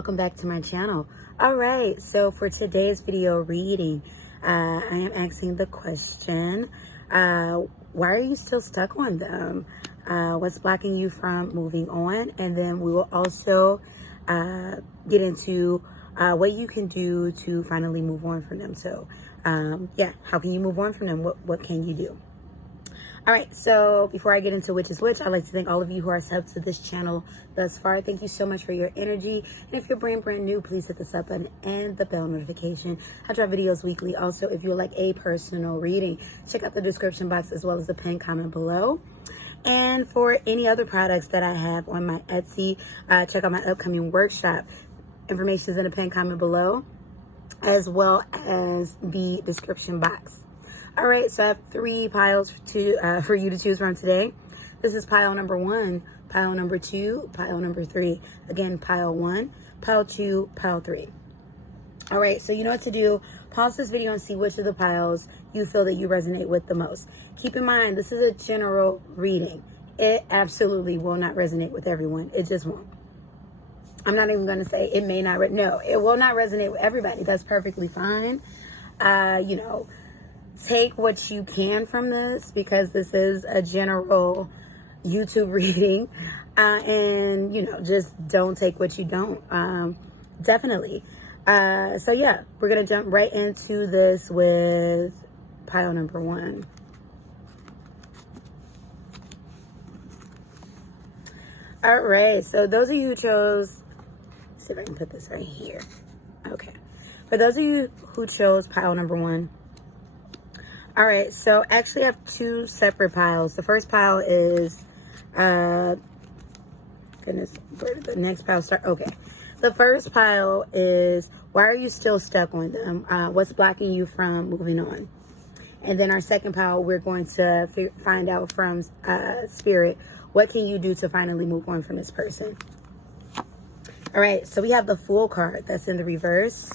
welcome back to my channel. All right, so for today's video reading, I am asking the question, why are you still stuck on them? What's blocking you from moving on? And then we will also get into what you can do to finally move on from them. So yeah, how can you move on from them? What can you do? All right, so before I get into which is which, I'd like to thank all of you who are subs to this channel thus far. Thank you so much for your energy. And if you're brand new, please hit the sub button and the bell notification. I drop videos weekly. Also, if you would like a personal reading, check out the description box as well as the pinned comment below. And for any other products that I have on my Etsy, check out my upcoming workshop. Information is in the pinned comment below, as well as the description box. All right, so I have 3 piles for you to choose from today. This is pile number 1, pile number 2, pile number 3. Again, pile 1, pile 2, pile 3. All right, so you know what to do. Pause this video and see which of the piles you feel that you resonate with the most. Keep in mind, this is a general reading. It absolutely will not resonate with everyone. It just won't. I'm not even going to say it may not. No, it will not resonate with everybody. That's perfectly fine. You know, take what you can from this, because this is a general YouTube reading, and you know, just don't take what you don't. Definitely. So yeah, we're gonna jump right into this with pile number 1. All right, so those of you who chose, let's see if I can put this right here. Okay, for those of you who chose pile number 1, all right, so actually I have 2 separate piles. The first pile is, goodness, where did the next pile start? Okay, the first pile is, why are you still stuck on them? What's blocking you from moving on? And then our second pile, we're going to find out from Spirit, what can you do to finally move on from this person? All right, so we have the Fool card that's in the reverse.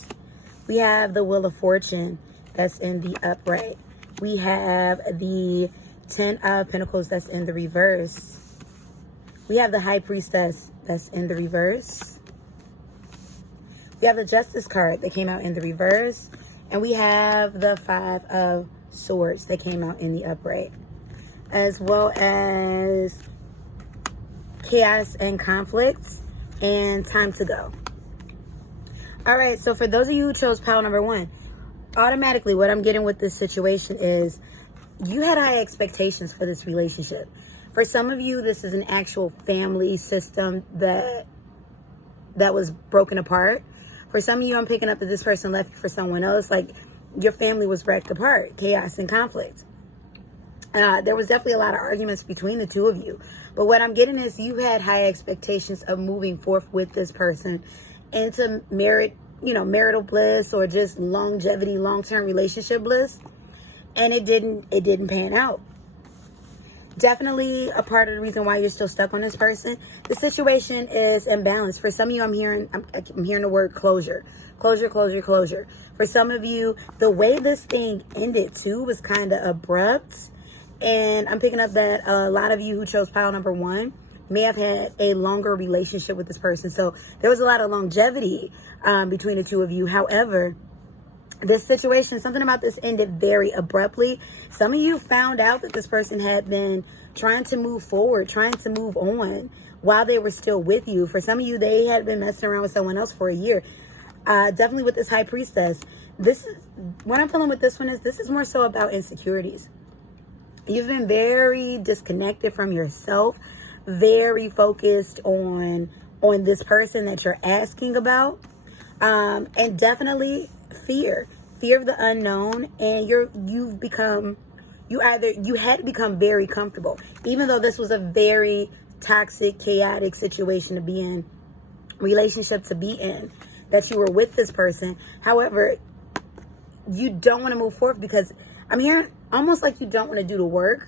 We have the Wheel of Fortune that's in the upright. We have the 10 of Pentacles that's in the reverse. We have the High Priestess that's in the reverse. We have the Justice card that came out in the reverse. And we have the 5 of Swords that came out in the upright. As well as Chaos and Conflicts and Time to Go. All right, so for those of you who chose pile number 1, automatically what I'm getting with this situation is you had high expectations for this relationship. For some of you, this is an actual family system that was broken apart. For some of you, I'm picking up that this person left you for someone else. Like, your family was wrecked apart, chaos and conflict. There was definitely a lot of arguments between the two of you. But what I'm getting is you had high expectations of moving forth with this person into marital bliss, or just longevity, long-term relationship bliss, and it didn't pan out. Definitely a part of the reason why you're still stuck on this person. The situation is imbalanced. For some of you, I'm hearing the word closure. Closure. For some of you, the way this thing ended too was kind of abrupt, and I'm picking up that a lot of you who chose pile number 1 may have had a longer relationship with this person. So there was a lot of longevity between the two of you. However, this situation, something about this ended very abruptly. Some of you found out that this person had been trying to move forward, trying to move on while they were still with you. For some of you, they had been messing around with someone else for a year. Definitely with this High Priestess. This is what I'm feeling with this one, is this is more so about insecurities. You've been very disconnected from yourself, very focused on this person that you're asking about, and definitely fear of the unknown. And you had to become very comfortable, even though this was a very toxic, chaotic situation to be in, relationship to be in, that you were with this person. However, you don't want to move forward because I'm hearing almost like you don't want to do the work.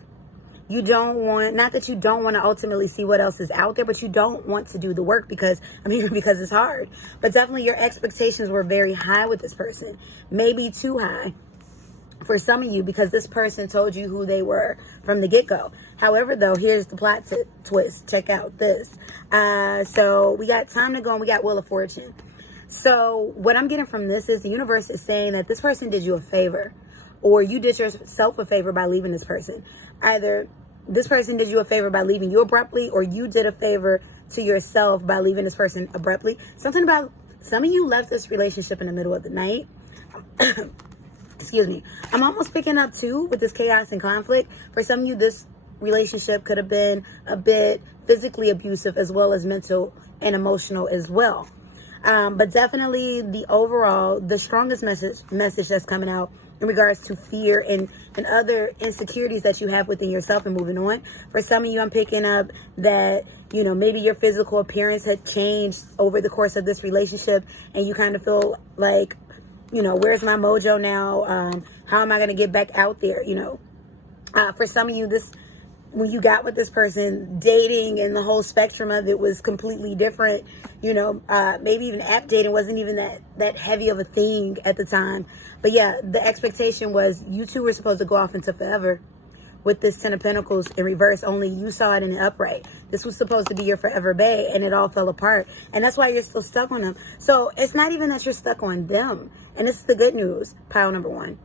You don't want, not that you don't want to ultimately see what else is out there, but you don't want to do the work because it's hard. But definitely your expectations were very high with this person. Maybe too high for some of you, because this person told you who they were from the get-go. However, though, here's the plot twist. Check out this. So we got Time to Go and we got Wheel of Fortune. So what I'm getting from this is the universe is saying that this person did you a favor, or you did yourself a favor by leaving this person. Either this person did you a favor by leaving you abruptly, or you did a favor to yourself by leaving this person abruptly. Something about some of you left this relationship in the middle of the night. Excuse me. I'm almost picking up too with this chaos and conflict. For some of you, this relationship could have been a bit physically abusive as well as mental and emotional as well. But definitely the strongest message that's coming out in regards to fear and other insecurities that you have within yourself and moving on. For some of you, I'm picking up that, maybe your physical appearance had changed over the course of this relationship, and you kind of feel like, where's my mojo now? How am I going to get back out there? For some of you, when you got with this person, dating and the whole spectrum of it was completely different. Maybe even app dating wasn't even that heavy of a thing at the time. But yeah, the expectation was you two were supposed to go off into forever with this 10 of Pentacles in reverse, only you saw it in the upright. This was supposed to be your forever bae, and it all fell apart. And that's why you're still stuck on them. So it's not even that you're stuck on them. And this is the good news, pile number one.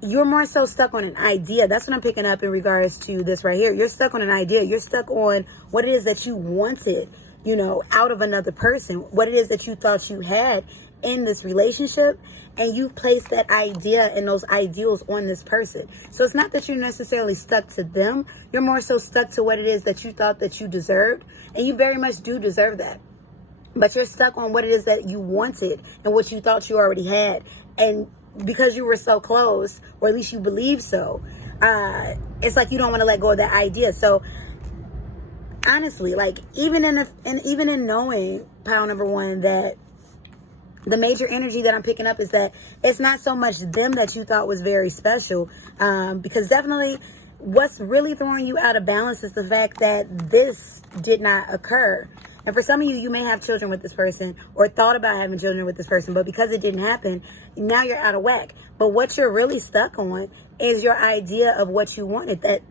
You're more so stuck on an idea. That's what I'm picking up in regards to this right here. You're stuck on an idea. You're stuck on what it is that you wanted, out of another person. What it is that you thought you had in this relationship. And you placed that idea and those ideals on this person. So it's not that you're necessarily stuck to them. You're more so stuck to what it is that you thought that you deserved. And you very much do deserve that. But you're stuck on what it is that you wanted and what you thought you already had. And because you were so close, or at least you believe so, it's like you don't want to let go of that idea. So honestly, like even in knowing, pile number one, that the major energy that I'm picking up is that it's not so much them that you thought was very special, because definitely what's really throwing you out of balance is the fact that this did not occur. And for some of you, you may have children with this person or thought about having children with this person, but because it didn't happen, now you're out of whack. But what you're really stuck on is your idea of what you wanted, that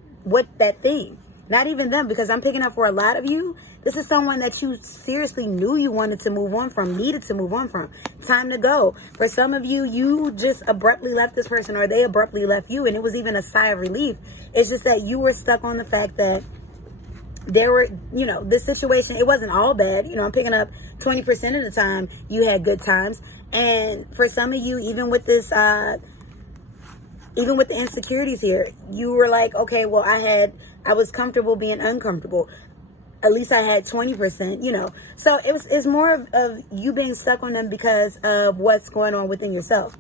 thing. Not even them, because I'm picking up for a lot of you, this is someone that you seriously knew you wanted to move on from, needed to move on from. Time to go. For some of you, you just abruptly left this person, or they abruptly left you, and it was even a sigh of relief. It's just that you were stuck on the fact that there were, this situation, it wasn't all bad. I'm picking up 20% of the time you had good times. And for some of you, even with this, even with the insecurities here, you were like, okay, well, I was comfortable being uncomfortable. At least I had 20%, So it's more of you being stuck on them because of what's going on within yourself.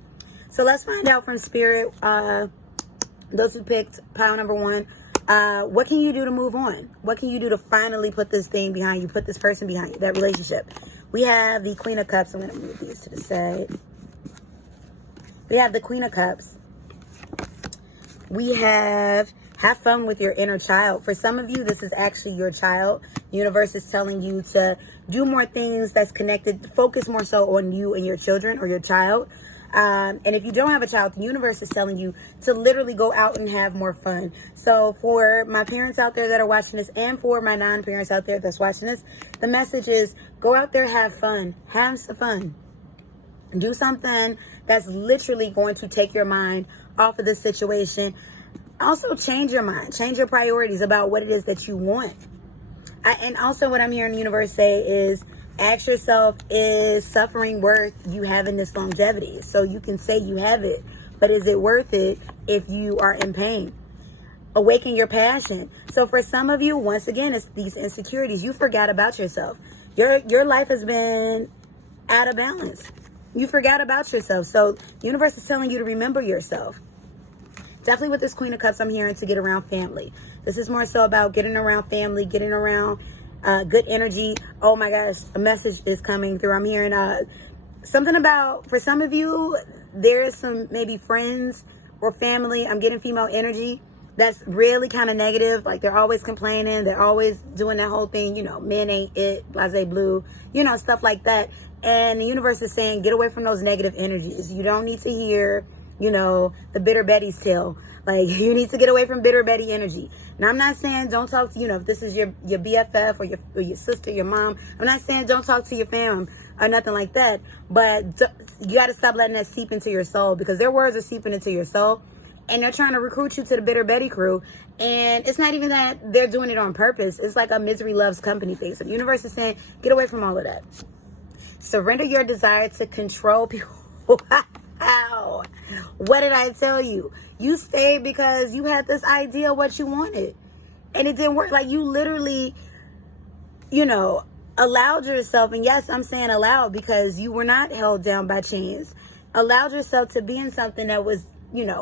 So let's find out from Spirit, those who picked pile number one, what can you do to move on? What can you do to finally put this thing behind you, put this person behind you, that relationship? We have the Queen of Cups. I'm going to move these to the side. We have the Queen of Cups. We have fun with your inner child. For some of you, this is actually your child. The universe is telling you to do more things that's connected, focus more so on you and your children or your child. And if you don't have a child, the universe is telling you to literally go out and have more fun. So for my parents out there that are watching this, and for my non-parents out there that's watching this, the message is go out there, have fun, have some fun. Do something that's literally going to take your mind off of this situation. Also change your mind, change your priorities about what it is that you want. And also what I'm hearing the universe say is, ask yourself, is suffering worth you having this longevity? So you can say you have it, but is it worth it if you are in pain? Awaken your passion. So for some of you, once again, it's these insecurities. You forgot about yourself. Your life has been out of balance. You forgot about yourself. So the universe is telling you to remember yourself. Definitely with this Queen of Cups, I'm hearing to get around family. This is more so about getting around family, getting around good energy. Oh my gosh, a message is coming through. I'm hearing something about, for some of you, there's some maybe friends or family. I'm getting female energy that's really kind of negative. Like they're always complaining. They're always doing that whole thing, men ain't it, blase blue, stuff like that. And the universe is saying, get away from those negative energies. You don't need to hear, the bitter Betty's tale. Like, you need to get away from bitter Betty energy. Now, I'm not saying don't talk to, if this is your BFF or your sister, your mom. I'm not saying don't talk to your fam. or nothing like that. But you got to stop letting that seep into your soul, because their words are seeping into your soul, and they're trying to recruit you to the Bitter Betty crew. And it's not even that they're doing it on purpose. It's like a misery loves company thing. So the universe is saying, get away from all of that. Surrender your desire to control people. Wow. What did I tell you? You stayed because you had this idea of what you wanted, and it didn't work. Like, you literally, allowed yourself, and yes, I'm saying allowed because you were not held down by chains, allowed yourself to be in something that was,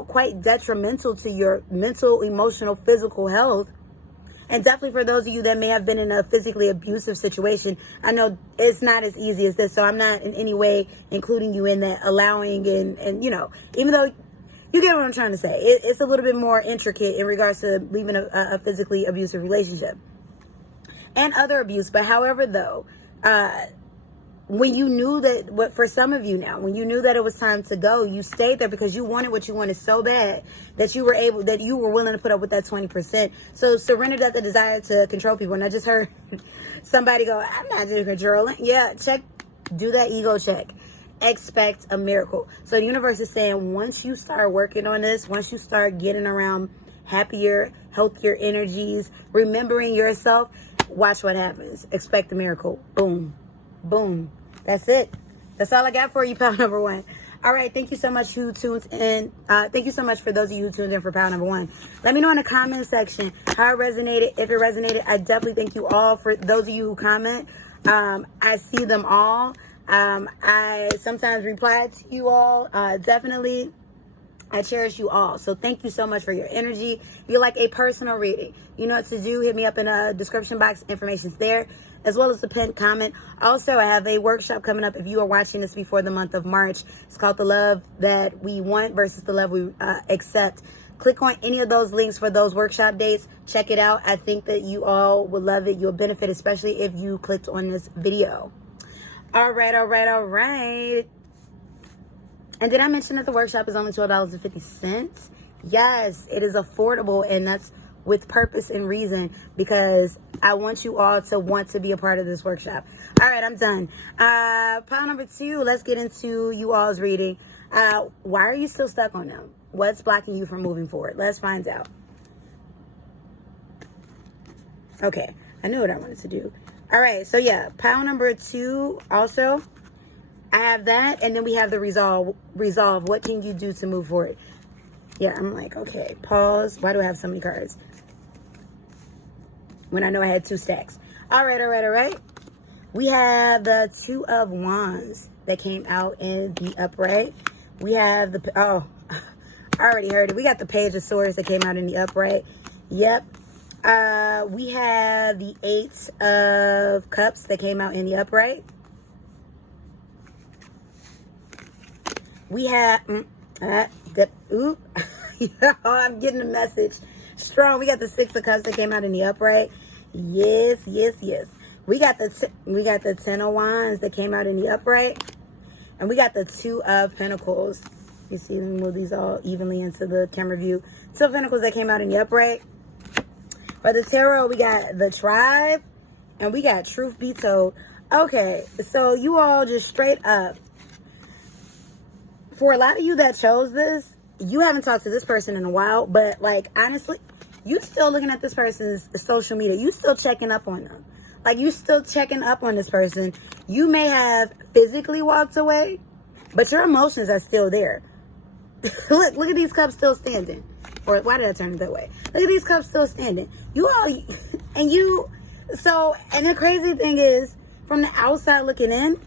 quite detrimental to your mental, emotional, physical health. And definitely for those of you that may have been in a physically abusive situation, I know it's not as easy as this. So I'm not in any way including you in that, allowing and even though you get what I'm trying to say, it's a little bit more intricate in regards to leaving a physically abusive relationship and other abuse. But however, though, when you knew that, for some of you now, when you knew that it was time to go, you stayed there because you wanted what you wanted so bad that you were willing to put up with that 20%. So surrender that the desire to control people. And I just heard somebody go, I'm not doing controlling. Yeah, do that ego check. Expect a miracle. So the universe is saying, once you start working on this, once you start getting around happier, healthier energies, remembering yourself, watch what happens. Expect a miracle. Boom. Boom. That's it. That's all I got for you, pal number one. All right. Thank you so much who tuned in. Thank you so much for those of you who tuned in for pal number one. Let me know in the comment section how it resonated. If it resonated, I definitely thank you all for those of you who comment. I see them all. I sometimes reply to you all. Definitely. I cherish you all. So thank you so much for your energy. If you like a personal reading, you know what to do. Hit me up in the description box. Information's there, as well as the pinned comment. Also, I have a workshop coming up if you are watching this before the month of March. It's called The Love That We Want versus the Love We Accept. Click on any of those links for those workshop dates. Check it out. I think that you all will love it. You'll benefit, especially if you clicked on this video. All right. And did I mention that the workshop is only $12.50? Yes, it is affordable, and that's with purpose and reason, because I want you all to want to be a part of this workshop. All right, I'm done. Pile number two, let's get into you all's reading. Why are you still stuck on them? What's blocking you from moving forward? Let's find out. Okay, I knew what I wanted to do. All right, so yeah, pile number two also. I have that, and then we have the resolve. What can you do to move forward? Yeah, I'm like, okay, pause. Why do I have so many cards when I know I had two stacks? All right. We have the Two of Wands that came out in the upright. We have I already heard it. We got the Page of Swords that came out in the upright. Yep. We have the Eight of Cups that came out in the upright. We have, I'm getting a message. Strong. We got the Six of Cups that came out in the upright. Yes. We got the Ten of Wands that came out in the upright. And we got the Two of Pentacles. You see them move these all evenly into the camera view. Two of Pentacles that came out in the upright. For the tarot, we got the Tribe. And we got Truth Be Told. Okay, so you all just straight up. For a lot of you that chose this, you haven't talked to this person in a while, but like, honestly, you still looking at this person's social media. You still checking up on them. Like, you still checking up on this person. You may have physically walked away, but your emotions are still there. Look at these cups still standing. Or why did I turn it that way? Look at these cups still standing. You all, and the crazy thing is, from the outside looking in,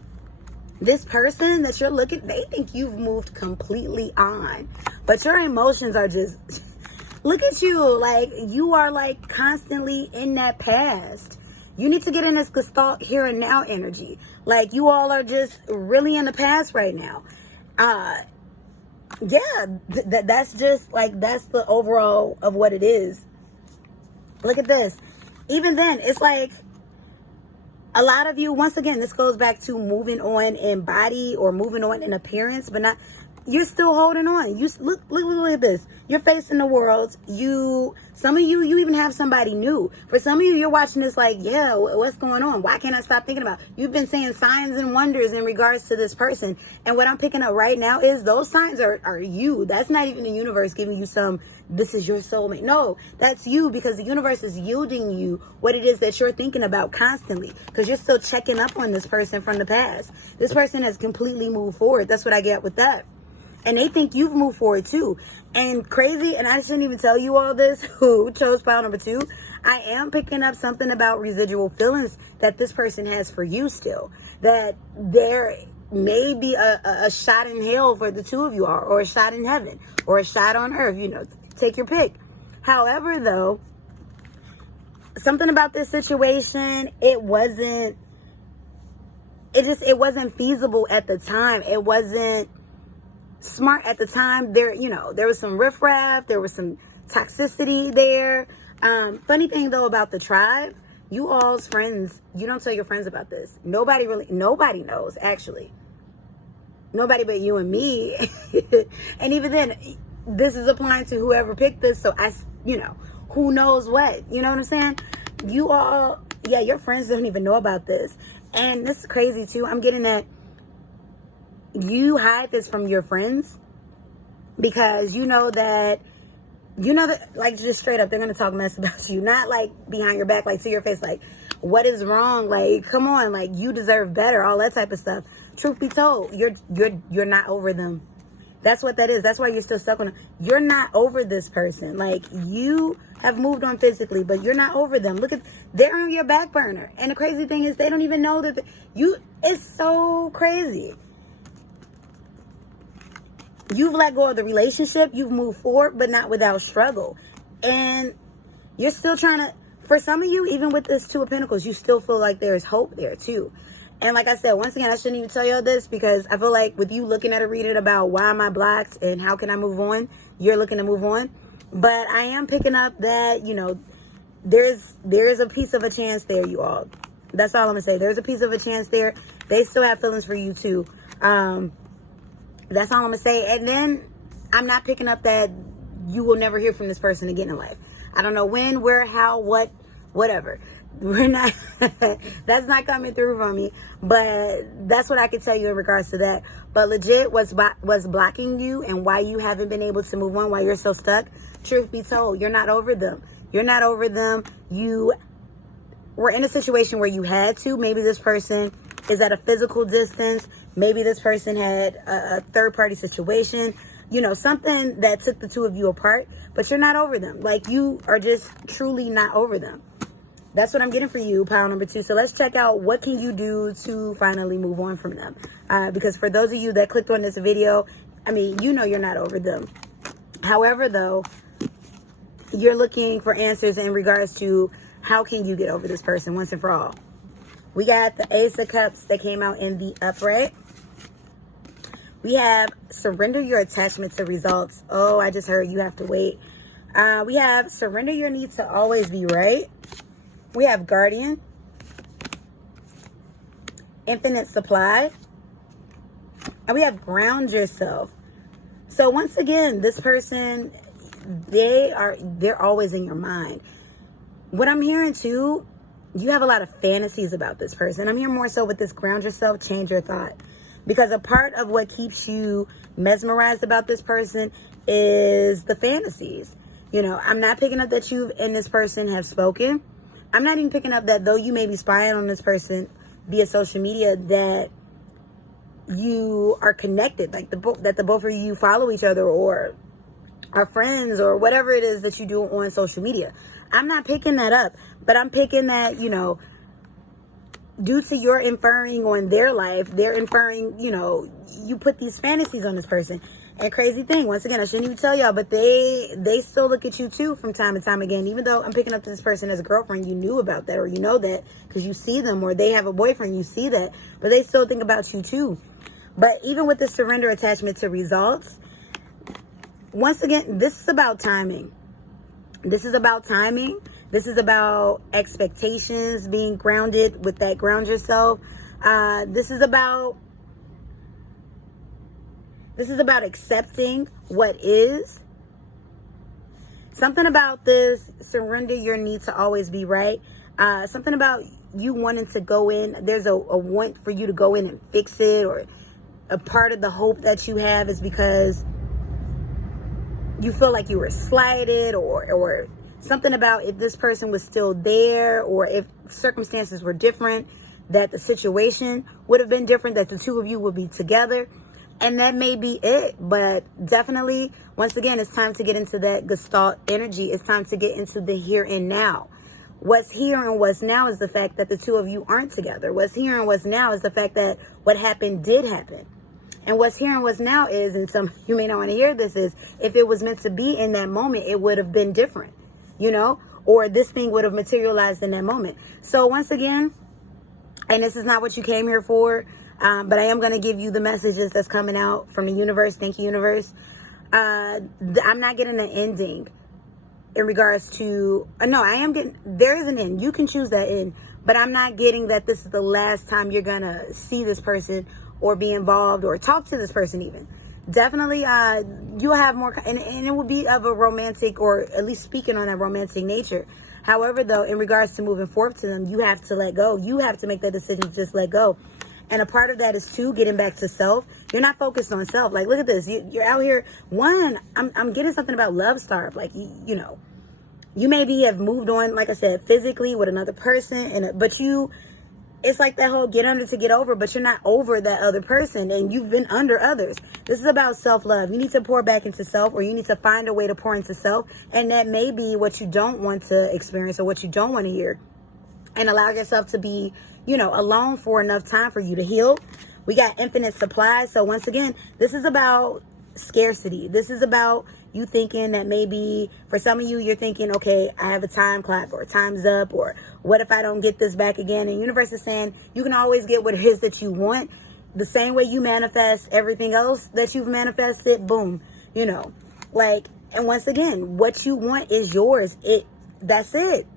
this person that you're looking, they think you've moved completely on, but your emotions are just, look at you, like you are like constantly in that past. You need to get in this gestalt here and now energy. Like, you all are just really in the past right now. That's just like, that's the overall of what it is. Look at this. Even then, it's like, a lot of you, once again, this goes back to moving on in body or moving on in appearance, but not, you're still holding on. Look at this. You're facing the world. Some of you even have somebody new. For some of you, you're watching this like, yeah, what's going on? Why can't I stop thinking about it? You've been saying signs and wonders in regards to this person. And what I'm picking up right now is those signs are you. That's not even the universe giving you this is your soulmate. No, that's you, because the universe is yielding you what it is that you're thinking about constantly, because you're still checking up on this person from the past. This person has completely moved forward. That's what I get with that. And they think you've moved forward too. And crazy, and I shouldn't even tell you all this, who chose pile number 2. I am picking up something about residual feelings that this person has for you still. That there may be a shot in hell for the two of you are, or a shot in heaven, or a shot on earth, take your pick. However, though, something about this situation, it wasn't feasible at the time. It wasn't smart at the time. There was some riffraff, there was some toxicity there. Funny thing though about the tribe, you all's friends, you don't tell your friends about this. Nobody knows, actually. Nobody but you and me. And even then, this is applying to whoever picked this, so who knows what, you know what I'm saying? You all, your friends don't even know about this. And this is crazy too. I'm getting that you hide this from your friends because you know that like, just straight up, they're gonna talk mess about you, not like behind your back, like to your face, like, what is wrong, like, come on, like, you deserve better, all that type of stuff. Truth be told, you're not over them. That's what that is. That's why you're still stuck on them. You're not over this person. Like, you have moved on physically, but you're not over them. They're on your back burner. And the crazy thing is, they don't even know that it's so crazy. You've let go of the relationship. You've moved forward, but not without struggle. And you're still trying to, for some of you, even with this 2 of Pentacles, you still feel like there's hope there too. And like I said, once again, I shouldn't even tell y'all this, because I feel like with you looking at a reading about why am I blocked and how can I move on, you're looking to move on. But I am picking up that, there's a piece of a chance there, you all. That's all I'm going to say. There's a piece of a chance there. They still have feelings for you too. That's all I'm going to say. And then I'm not picking up that you will never hear from this person again in life. I don't know when, where, how, what, whatever. We're not, that's not coming through for me, but that's what I can tell you in regards to that. But legit, what's blocking you and why you haven't been able to move on, why you're so stuck, truth be told, you're not over them. You're not over them. You were in a situation where you had to. Maybe this person is at a physical distance. Maybe this person had a third-party situation, something that took the 2 of you apart, but you're not over them. Like, you are just truly not over them. That's what I'm getting for you, pile number 2. So let's check out what can you do to finally move on from them. Because for those of you that clicked on this video, you're not over them. However, though, you're looking for answers in regards to how can you get over this person once and for all. We got the Ace of Cups that came out in the upright. We have surrender your attachment to results. Oh, I just heard you have to wait. We have surrender your need to always be right. We have guardian, infinite supply, and we have ground yourself. So once again, this person, they're always in your mind. What I'm hearing too, you have a lot of fantasies about this person. I'm hearing more so with this ground yourself, change your thought. Because a part of what keeps you mesmerized about this person is the fantasies. I'm not picking up that you and this person have spoken. I'm not even picking up that though you may be spying on this person via social media, that you are connected, like that the both of you follow each other or are friends or whatever it is that you do on social media. I'm not picking that up, but I'm picking that, due to your inferring on their life, they're inferring, you put these fantasies on this person. And crazy thing, once again, I shouldn't even tell y'all, but they still look at you too from time to time again. Even though I'm picking up this person as a girlfriend, you knew about that, or you know that because you see them, or they have a boyfriend, you see that, but they still think about you too. But even with the surrender attachment to results, once again, this is about timing. This is about timing. This is about expectations, being grounded with that ground yourself. This is about This is about accepting what is. Something about this, surrender your need to always be right. Something about you wanting to go in. There's a want for you to go in and fix it, or a part of the hope that you have is because you feel like you were slighted, or something about if this person was still there, or if circumstances were different, that the situation would have been different, that the two of you would be together. And that may be it. But definitely, once again, it's time to get into that Gestalt energy. It's time to get into the here and now. What's here and what's now is the fact that the two of you aren't together. What's here and what's now is the fact that what happened did happen. And what's here and what's now is, and some you may not want to hear this, is if it was meant to be in that moment, it would have been different, you know, or this thing would have materialized in that moment. So once again, and this is not what you came here for, but I am going to give you the messages that's coming out from the universe. Thank you, universe. I'm not getting an ending in regards to, no, I am getting, there is an end. You can choose that end, but I'm not getting that this is the last time you're going to see this person or be involved or talk to this person even. Definitely, you'll have more, and it will be of a romantic, or at least speaking on that romantic nature. However, though, in regards to moving forth to them, you have to let go. You have to make that decision to just let go. And a part of that is, too, getting back to self. You're not focused on self. Like, look at this. You're out here. One, I'm getting something about love starve. Like, you know, you maybe have moved on, like I said, physically with another person, but you, it's like that whole get under to get over, but you're not over that other person, and you've been under others. This is about self-love. You need to pour back into self, or you need to find a way to pour into self, and that may be what you don't want to experience or what you don't want to hear, and allow yourself to be, you know, alone for enough time for you to heal. We got infinite supply. So once again, this is about scarcity. This is about you thinking that maybe for some of you, you're thinking, okay, I have a time clock, or time's up, or what if I don't get this back again? And the universe is saying you can always get what it is that you want. The same way you manifest everything else that you've manifested, boom, you know, like, and once again, what you want is yours. That's it.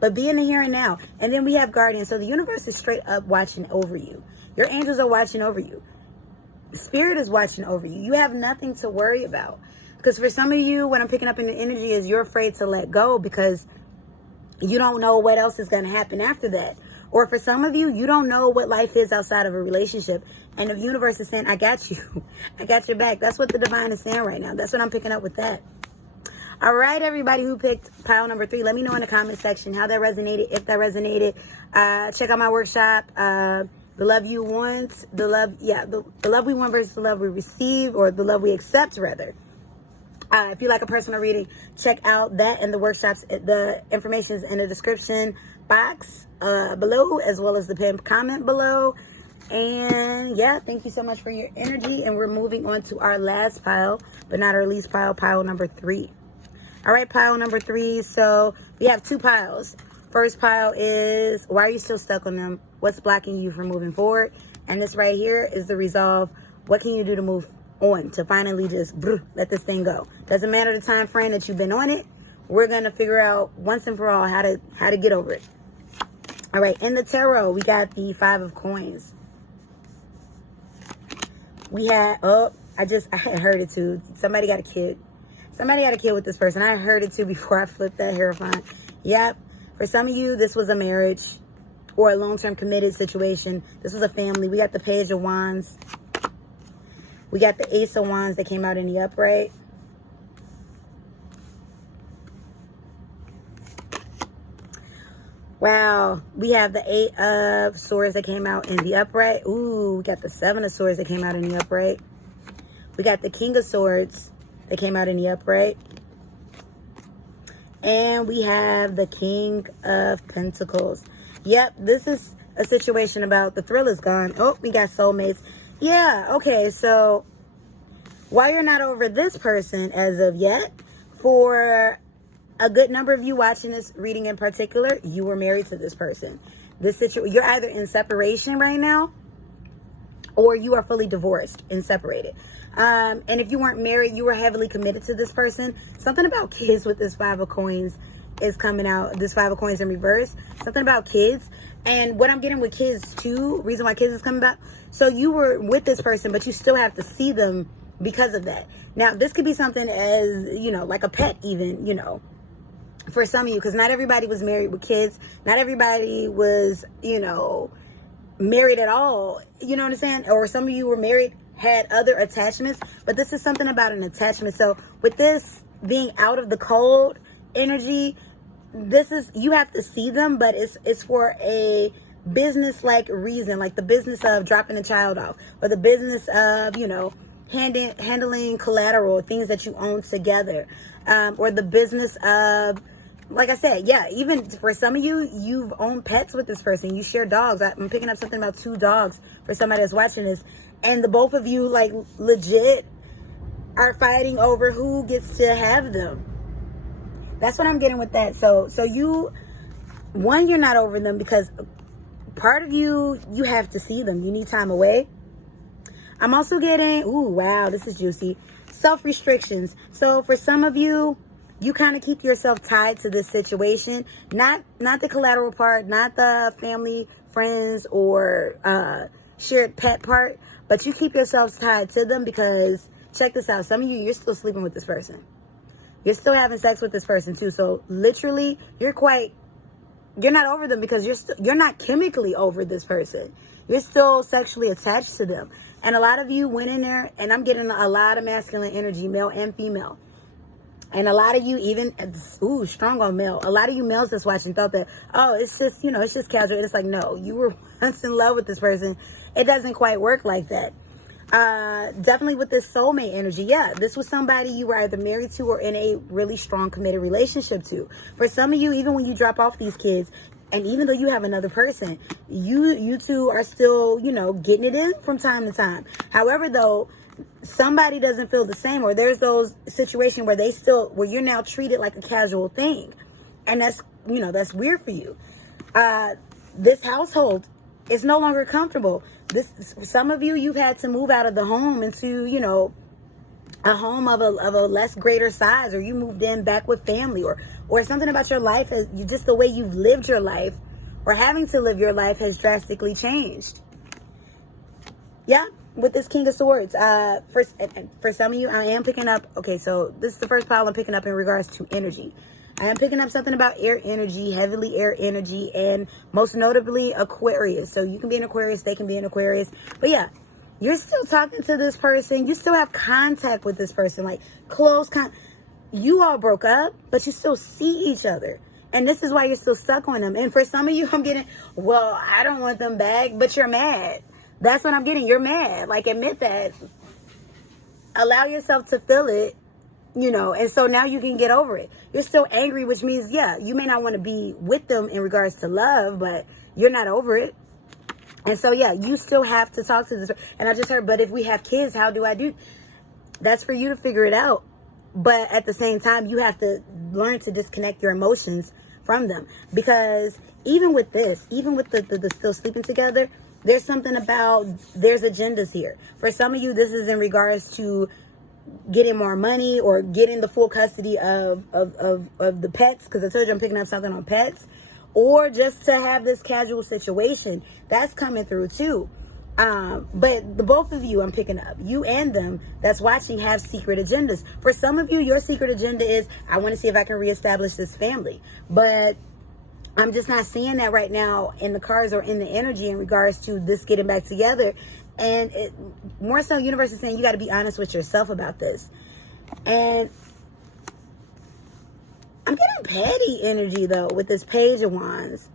But be in the here and now. And then we have guardians. So the universe is straight up watching over you. Your angels are watching over you. Spirit is watching over you. You have nothing to worry about. Because for some of you, what I'm picking up in the energy is you're afraid to let go because you don't know what else is going to happen after that. Or for some of you, you don't know what life is outside of a relationship. And the universe is saying, I got you. I got your back. That's what the divine is saying right now. That's what I'm picking up with that. All right, everybody who picked pile number 3, let me know in the comment section how that resonated, if that resonated. Check out my workshop, the love you want, the love we want versus the love we receive, or the love we accept, rather. If you like a personal reading, check out that and the workshops. The information is in the description box below, as well as the pinned comment below. And yeah, thank you so much for your energy. And we're moving on to our last pile, but not our least pile, pile number 3. All right, pile number 3. So we have 2 piles. First pile is, why are you still stuck on them? What's blocking you from moving forward? And this right here is the resolve. What can you do to move on, to finally just let this thing go? Doesn't matter the time frame that you've been on it. We're going to figure out once and for all how to get over it. All right, in the tarot, we got the 5 of coins. We had, I had heard it too. Somebody got a kid. Somebody got a kid with this person. I heard it too before I flipped that Hierophant. Yep. For some of you, this was a marriage or a long-term committed situation. This was a family. We got the Page of Wands. We got the Ace of Wands that came out in the upright. Wow. We have the 8 of Swords that came out in the upright. Ooh, we got the 7 of Swords that came out in the upright. We got the King of Swords that came out in the upright. And we have the King of Pentacles. Yep, this is a situation about the thrill is gone. Oh, we got soulmates. Yeah, okay, so while you're not over this person as of yet, for a good number of you watching this reading in particular, you were married to this person. You're either in separation right now, or you are fully divorced and separated. And if you weren't married, you were heavily committed to this person. Something about kids with this 5 of coins is coming out. This 5 of coins in reverse. Something about kids. And what I'm getting with kids too, reason why kids is coming back. So you were with this person, but you still have to see them because of that. Now, this could be something as, you know, like a pet even, you know, for some of you. Because not everybody was married with kids. Not everybody was, you know, married at all. You know what I'm saying? Or some of you were married, had other attachments. But this is something about an attachment. So with this being out of the cold energy, this is, you have to see them, but it's for a business like reason, like the business of dropping a child off, or the business of, you know, handling collateral, things that you own together, or the business of, like I said, yeah, even for some of you, you've owned pets with this person. You share dogs. I'm picking up something about 2 dogs for somebody that's watching this, and the both of you like legit are fighting over who gets to have them. That's what I'm getting with that. So you, one, you're not over them because part of you have to see them. You need time away. I'm also getting, ooh, wow, this is juicy. Self-restrictions. So for some of you, you kind of keep yourself tied to this situation. Not the collateral part, not the family, friends, or shared pet part, but you keep yourselves tied to them because, check this out, some of you, you're still sleeping with this person. You're still having sex with this person too. So literally, you're not over them because you're not chemically over this person. You're still sexually attached to them. And a lot of you went in there, and I'm getting a lot of masculine energy, male and female. And a lot of you even, ooh, strong on male. A lot of you males that's watching thought that, oh, it's just, you know, it's just casual. It's like, no, you were once in love with this person. It doesn't quite work like that. Definitely with this soulmate energy. Yeah, this was somebody you were either married to or in a really strong committed relationship to. For some of you, even when you drop off these kids, and even though you have another person, you two are still, you know, getting it in from time to time. However, though, somebody doesn't feel the same, or there's those situations where you're now treated like a casual thing. And that's, you know, that's weird for you. This household is no longer comfortable. Some of you, you've had to move out of the home into, you know, a home of a less greater size, or you moved in back with family, or something about your life just the way you've lived your life, or having to live your life has drastically changed. Yeah, with this King of Swords, for some of you, I am picking up. Okay, so this is the first pile I'm picking up in regards to energy. I am picking up something about air energy, heavily air energy, and most notably Aquarius. So you can be an Aquarius, they can be an Aquarius. But yeah, you're still talking to this person. You still have contact with this person, like close contact. You all broke up, but you still see each other. And this is why you're still stuck on them. And for some of you, I'm getting, well, I don't want them back, but you're mad. That's what I'm getting. You're mad. Like, admit that. Allow yourself to feel it. You know, and so now you can get over it. You're still angry, which means, yeah, you may not want to be with them in regards to love, but you're not over it. And so, yeah, you still have to talk to this. And I just heard, but if we have kids, how do I do? That's for you to figure it out. But at the same time, you have to learn to disconnect your emotions from them. Because even with this, even with the still sleeping together, there's something about, there's agendas here. For some of you, this is in regards to getting more money or getting the full custody of the pets, because I told you I'm picking up something on pets, or just to have this casual situation that's coming through too. But the both of you I'm picking up, you and them that's watching, have secret agendas. For some of you, your secret agenda is, I want to see if I can reestablish this family, but I'm just not seeing that right now in the cards or in the energy in regards to this getting back together. And more so, universe is saying you got to be honest with yourself about this. And I'm getting petty energy, though, with this Page of Wands.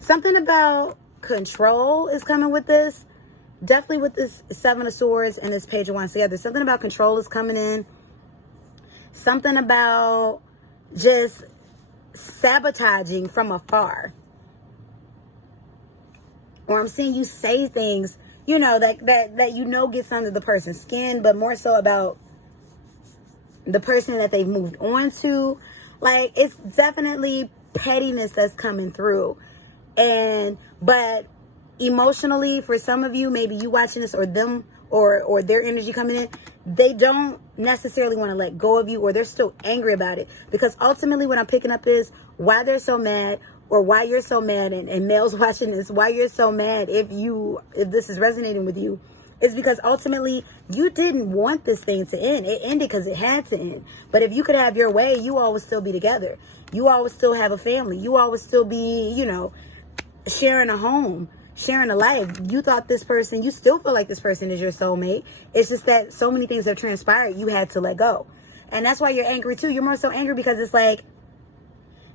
Something about control is coming with this. Definitely with this Seven of Swords and this Page of Wands together. Something about control is coming in. Something about just sabotaging from afar. Or I'm seeing you say things, you know, that you know gets under the person's skin, but more so about the person that they've moved on to. Like, it's definitely pettiness that's coming through. But emotionally, for some of you, maybe you watching this or them or their energy coming in, they don't necessarily want to let go of you, or they're still angry about it. Because ultimately what I'm picking up is why they're so mad, or why you're so mad, and males watching this, why you're so mad if this is resonating with you, is because ultimately you didn't want this thing to end. It ended because it had to end. But if you could have your way, you all would still be together. You all would still have a family. You all would still be, sharing a home, sharing a life. You thought this person, you still feel like this person is your soulmate. It's just that so many things have transpired, you had to let go. And that's why you're angry too. You're more so angry because it's like,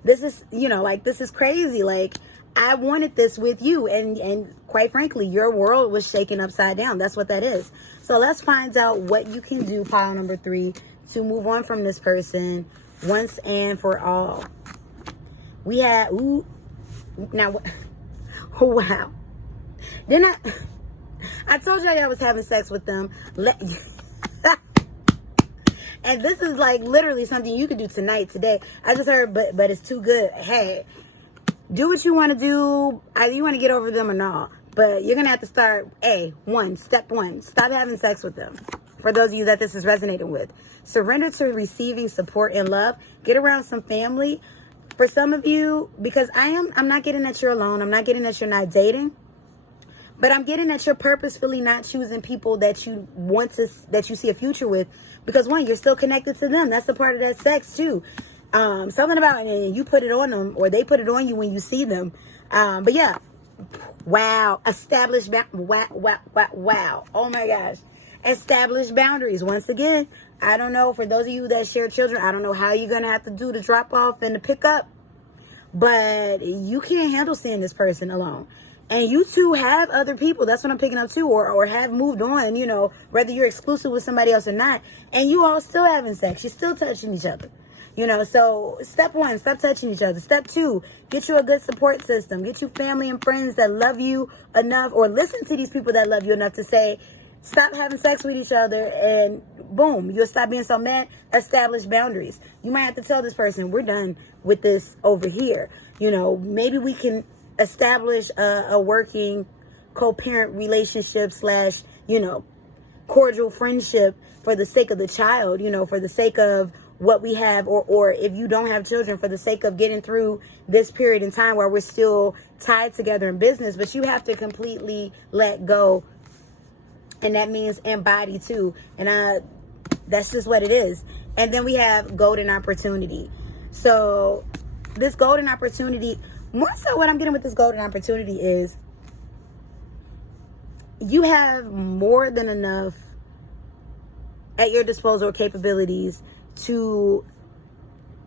this is, this is crazy. Like, I wanted this with you. And quite frankly, your world was shaken upside down. That's what that is. So let's find out what you can do, pile number 3, to move on from this person once and for all. We had, now, wow. I told y'all I was having sex with them. And this is like literally something you could do tonight, today. I just heard, but it's too good. Hey, do what you want to do. Either you want to get over them or not. But you're going to have to start, step 1, stop having sex with them. For those of you that this is resonating with. Surrender to receiving support and love. Get around some family. For some of you, because I'm not getting that you're alone. I'm not getting that you're not dating. But I'm getting that you're purposefully not choosing people that you that you see a future with. Because 1, you're still connected to them. That's a part of that sex too. Something about you put it on them, or they put it on you when you see them. But yeah, wow, wow. Oh my gosh, establish boundaries. Once again, I don't know, for those of you that share children, I don't know how you're gonna have to do the drop off and the pick up, but you can't handle seeing this person alone. And you two have other people. That's what I'm picking up too. Or have moved on, whether you're exclusive with somebody else or not. And you all still having sex. You're still touching each other. So step 1, stop touching each other. Step 2, get you a good support system. Get you family and friends that love you enough, or listen to these people that love you enough to say, stop having sex with each other, and boom, you'll stop being so mad. Establish boundaries. You might have to tell this person, we're done with this over here. Maybe we can establish a working co-parent relationship / cordial friendship for the sake of the child, for the sake of what we have, or if you don't have children, for the sake of getting through this period in time where we're still tied together in business. But you have to completely let go, and that means embody too. And that's just what it is. And then we have golden opportunity. So this golden opportunity, more so what I'm getting with this golden opportunity is you have more than enough at your disposal, capabilities to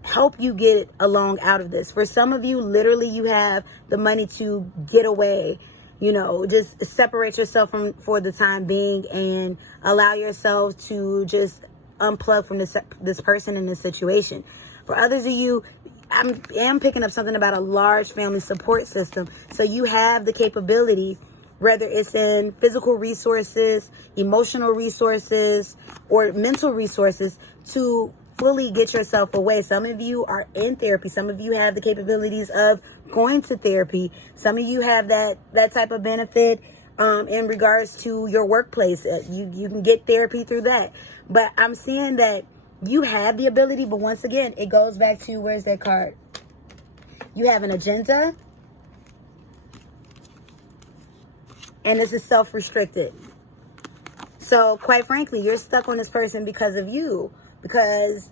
help you get along out of this. For some of you, literally, you have the money to get away, just separate yourself for the time being and allow yourself to just unplug from this person in this situation. For others of you, I am picking up something about a large family support system. So you have the capability, whether it's in physical resources, emotional resources, or mental resources, to fully get yourself away. Some of you are in therapy. Some of you have the capabilities of going to therapy. Some of you have that type of benefit in regards to your workplace. You can get therapy through that. But I'm seeing that you have the ability, but once again, it goes back to, where's that card? You have an agenda, and this is self-restricted. So quite frankly, you're stuck on this person because of you, because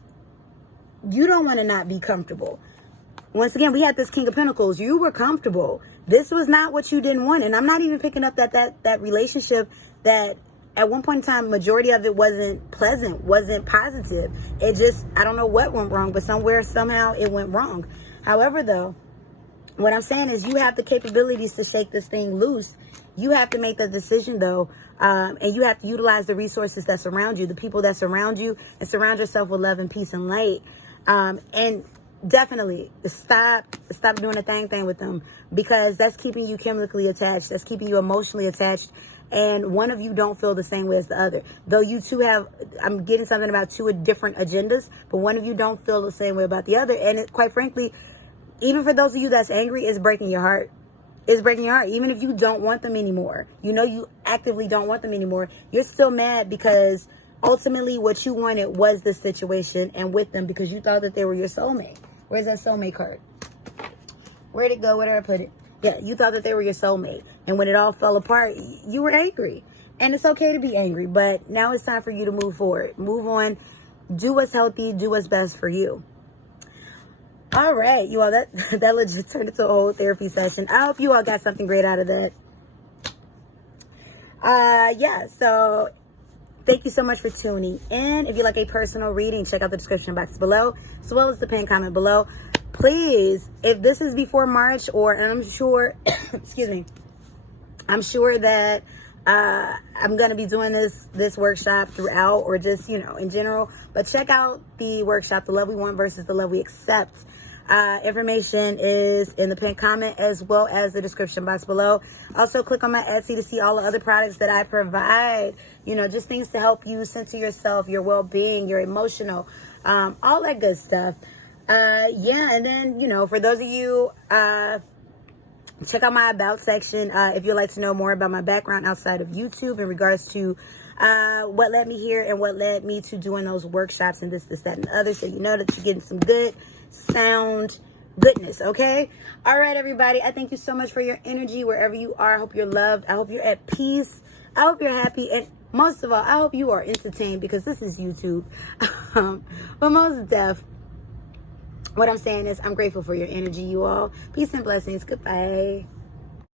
you don't want to not be comfortable. Once again, we had this King of Pentacles. You were comfortable. This was not what you didn't want. And I'm not even picking up that relationship that at one point in time, majority of it wasn't pleasant, wasn't positive. It just, I don't know what went wrong, but somehow it went wrong. However, though, what I'm saying is you have the capabilities to shake this thing loose. You have to make the decision, though, and you have to utilize the resources that surround you, the people that surround you, and surround yourself with love and peace and light. And definitely stop doing the thing with them, because that's keeping you chemically attached. That's keeping you emotionally attached. And one of you don't feel the same way as the other. Though you two have, I'm getting something about two different agendas, but one of you don't feel the same way about the other. And quite frankly, even for those of you that's angry, it's breaking your heart. is breaking your heart. Even if you don't want them anymore, you know, you actively don't want them anymore, you're still mad because ultimately what you wanted was the situation and with them because you thought that they were your soulmate. Where's that soulmate card? Where'd it go? Where did I put it? Yeah, you thought that they were your soulmate. And when it all fell apart, you were angry. And it's okay to be angry, but now it's time for you to move forward. Move on. Do what's healthy. Do what's best for you. All right, you all, that legit turned into a whole therapy session. I hope you all got something great out of that. Yeah, so thank you so much for tuning in. If you like a personal reading, check out the description box below, as well as the pinned comment below. Please, if this is before March, and I'm sure, excuse me, I'm sure that I'm going to be doing this workshop throughout, or just, you know, in general. But check out the workshop, The Love We Want versus the Love We Accept. Information is in the pinned comment as well as the description box below. Also, click on my Etsy to see all the other products that I provide. You know, just things to help you center yourself, your well-being, your emotional, all that good stuff. Yeah, and then, you know, for those of you, check out my About section if you'd like to know more about my background outside of YouTube in regards to what led me here and what led me to doing those workshops and this, that, and the other. So you know that you're getting some good, sound goodness, okay? All right, everybody. I thank you so much for your energy wherever you are. I hope you're loved. I hope you're at peace. I hope you're happy. And most of all, I hope you are entertained because this is YouTube. But most deaf. What I'm saying is I'm grateful for your energy, you all. Peace and blessings. Goodbye.